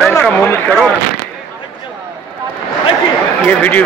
मैन का मूवमेंट करो। ये वीडियो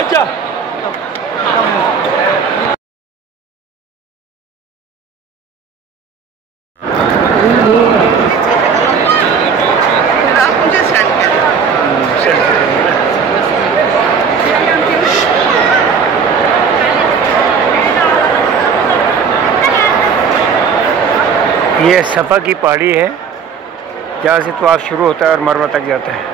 अच्छा ये सफ़ा की पहाड़ी है जहाँ से तवाफ़ शुरू होता है और मरवा तक जाता है।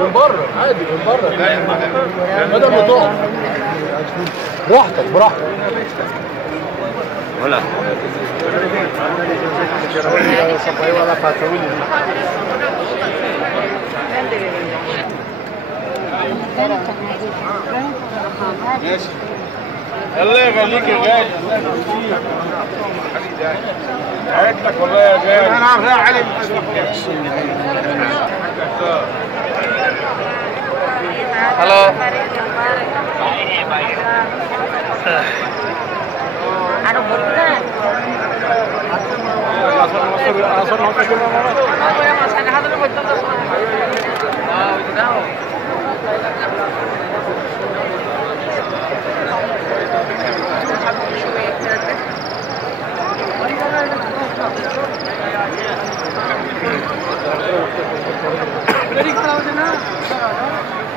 من بره عادي، من بره بدل ما تقف براحتك ولا ماشي. الله يخليك يا غالي، عيطلك والله يا غالي. انا عارف علي هلو انا بقولنا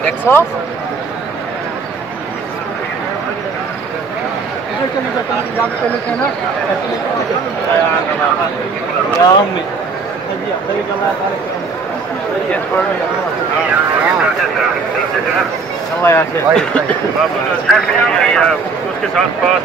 देखो उसके साथ बात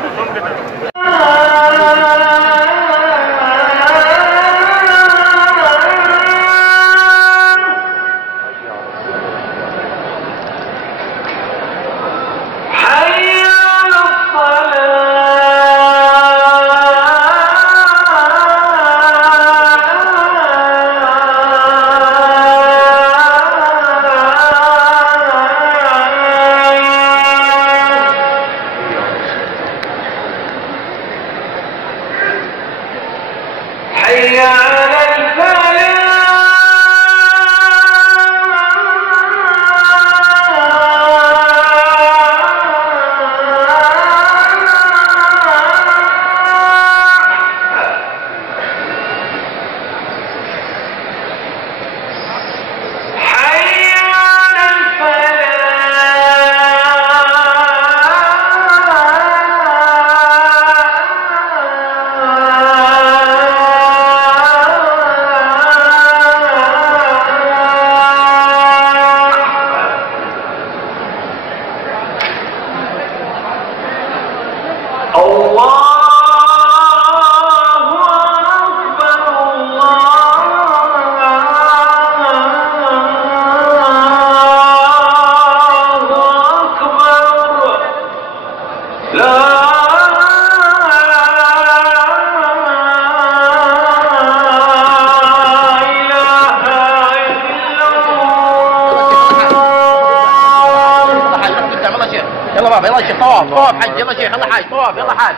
يلا بابا يلا شيخ طواف طواف حج يلا شيخ يلا حاج طواف يلا حاج